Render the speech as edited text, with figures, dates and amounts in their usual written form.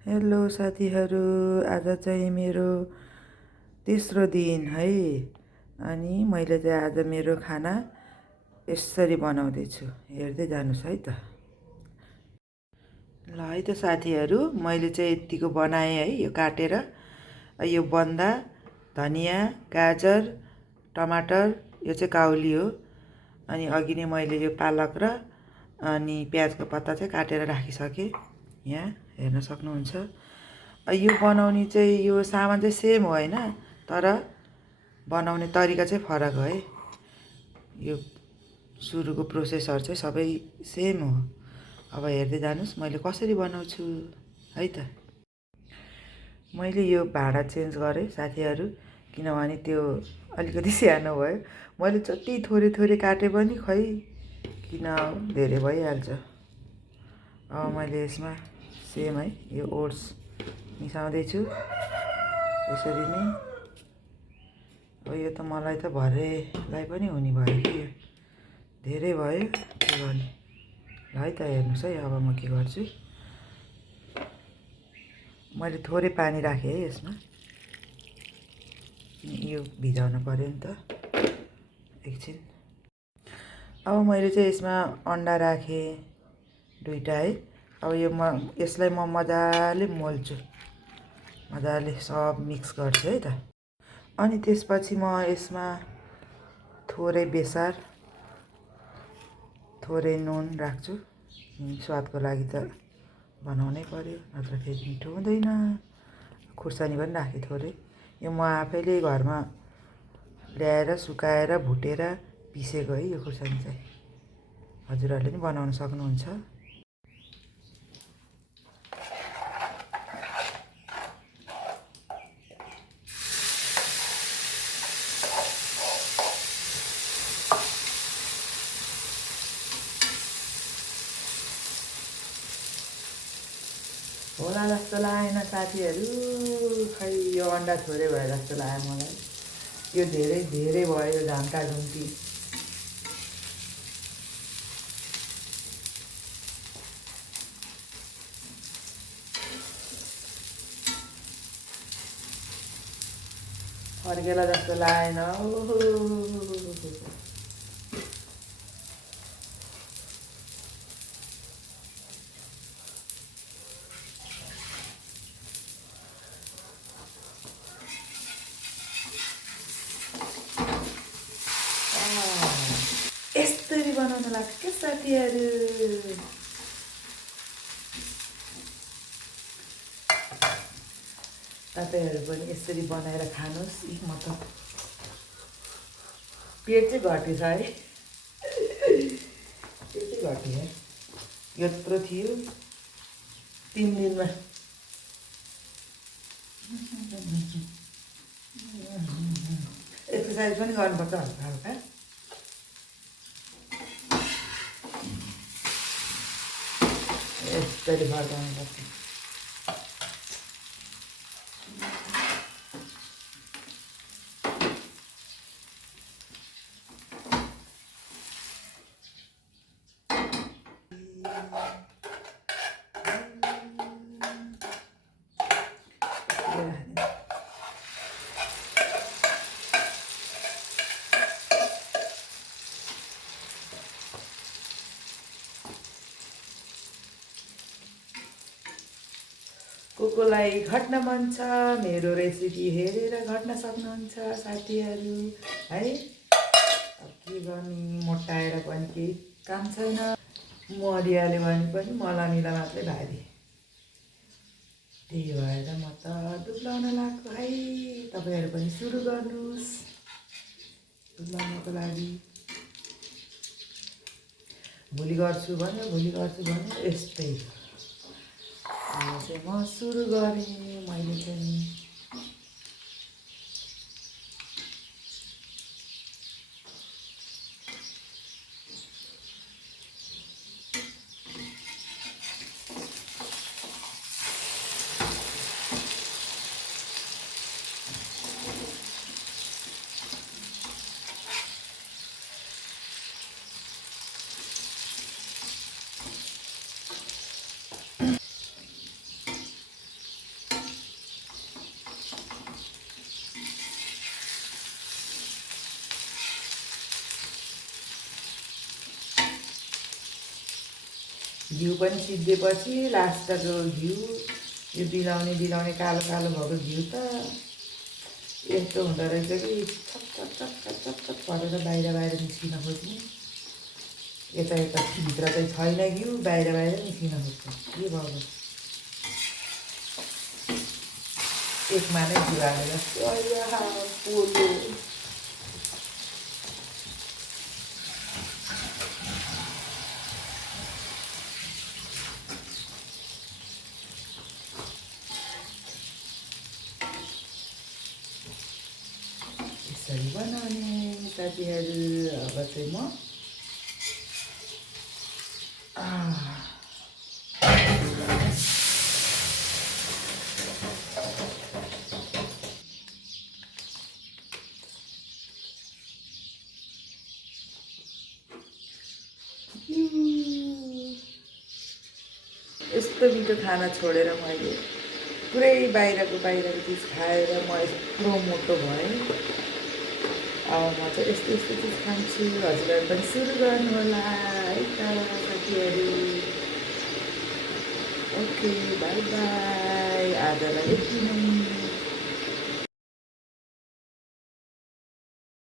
Hello साथीहरू, आज चाहिँ मेरो तेस्रो दिन है। अनि मैले चाहिँ आज मेरो खाना यसरी बनाउँदैछु, हेर्दै जानुहोस् है त। ल है त साथीहरू, मैले चाहिँ यत्तिको बनाएँ है, यो काटेर। यो बन्दा, धनियाँ, गाजर, टमाटर, यो चाहिँ काउली हो। अनि अघि नै मैले यो पालक र अनि प्याजको पत्ता चाहिँ काटेर राखिसकेँ। यहाँ हेर्न सक्नुहुन्छ। यो बनाउने चाहिँ यो सामान चाहिँ सेम हो होइन, तर बनाउने तरिका चाहिँ फरक हो है। यो सुरुको प्रोसेसहरू चाहिँ सबै सेम हो। अब हेर्दै जानुहोस् मैले कसरी बनाउँछु है त। मैले यो भाँडा चेन्ज गरेँ साथीहरू, किनभने त्यो अलिकति सानो भयो। मैले जति थोरै थोरै काटेँ पनि खै किन धेरै भइहाल्छ। अब मैले यसमा सेम है यो ओट्स मिसाउँदैछु यसरी नै। अब यो त मलाई त भरेलाई पनि हुने भयो कि, यो धेरै भयो के गर्ने। ल है त हेर्नुहोस् है, अब म के गर्छु। मैले थोरै पानी राखेँ है यसमा, यो भिजाउनु पऱ्यो नि त एकछिन। अब मैले चाहिँ यसमा अन्डा राखेँ दुईवटा है। अब यसलाई म मजाले मोल्छु, मजाले सब मिक्स गर्छु है त। अनि त्यसपछि म यसमा थोरै बेसार, थोरै नुन राख्छु। स्वादको लागि त बनाउनै पर्यो, नत्र फेरि मिठो हुँदैन। खुर्सानी पनि राखेँ थोरै। यो म आफैले घरमा ल्याएर सुकाएर भुटेर पिसेको है यो खुर्सानी चाहिँ। हजुरहरूले पनि बनाउन सक्नुहुन्छ। होला जस्तो लागेन साथीहरू, खै यो अन्डा थोरै भयो जस्तो लाग्यो मलाई। यो धेरै धेरै भयो, यो झम्टा झुम्टी। फर्केला जस्तो लागेन। यसरी बनाउन लाग्छ क्या साथीहरू। तपाईँहरू पनि यसरी बनाएर खानुहोस्। म त पेट चाहिँ घटेछ है, पेट चाहिँ घट्यो है। यत्रो थियो 3 दिनमा। एक्सर्साइज पनि गर्नुपर्छ हल्का हल्का। यसरी फर्काउनुपर्छ। कोलाई घट्न मन छ, मेरो रेसिपी हेरेर घट्न सक्नुहुन्छ साथीहरू है। अब के गर्ने, मोटाएर पनि केही काम छैन। मरिहाल्यो भने पनि मलामिला मात्रै भारी। त्यही भएर म त दुब्लाउन लाग्छु है। तपाईँहरू पनि सुरु गर्नुहोस् दुब्लाउनको लागि। भोलि गर्छु भन्यो यस्तै। अहिले चाहिँ म सुरु गरेँ, मैले चाहिँ घिउ पनि सिद्धेपछि लास्टको घिउ यो बिलाउने कालो कालो भएको घिउ त यस्तो हुँदो रहेछ कि छप छप छप छप छप छप परेर बाहिर निस्किन खोज्ने। यता भित्र चाहिँ छैन घिउ, बाहिर निस्किन खोज्छ। के भयो एकमा नै घिउ हालेर पोलो यसरी बनाउने साथीहरू। अब चाहिँ म यस्तो मिठो खाना छोडेर मैले पुरै बाहिरको चिज खाएर म यत्रो मोटो भएँ। अब म चाहिँ यस्तो चिज खान्छु। हजुरहरू पनि सुरु गर्नु होला है त साथीहरू। Okay, by by. आजलाई यति नै।